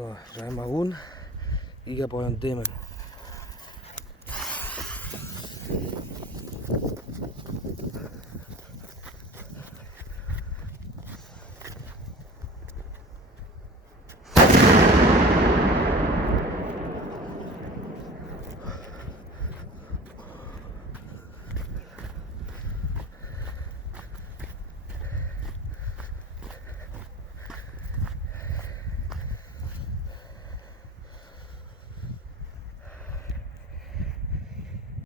Rồi, rải màu uốn đi gặp bọn đêm mình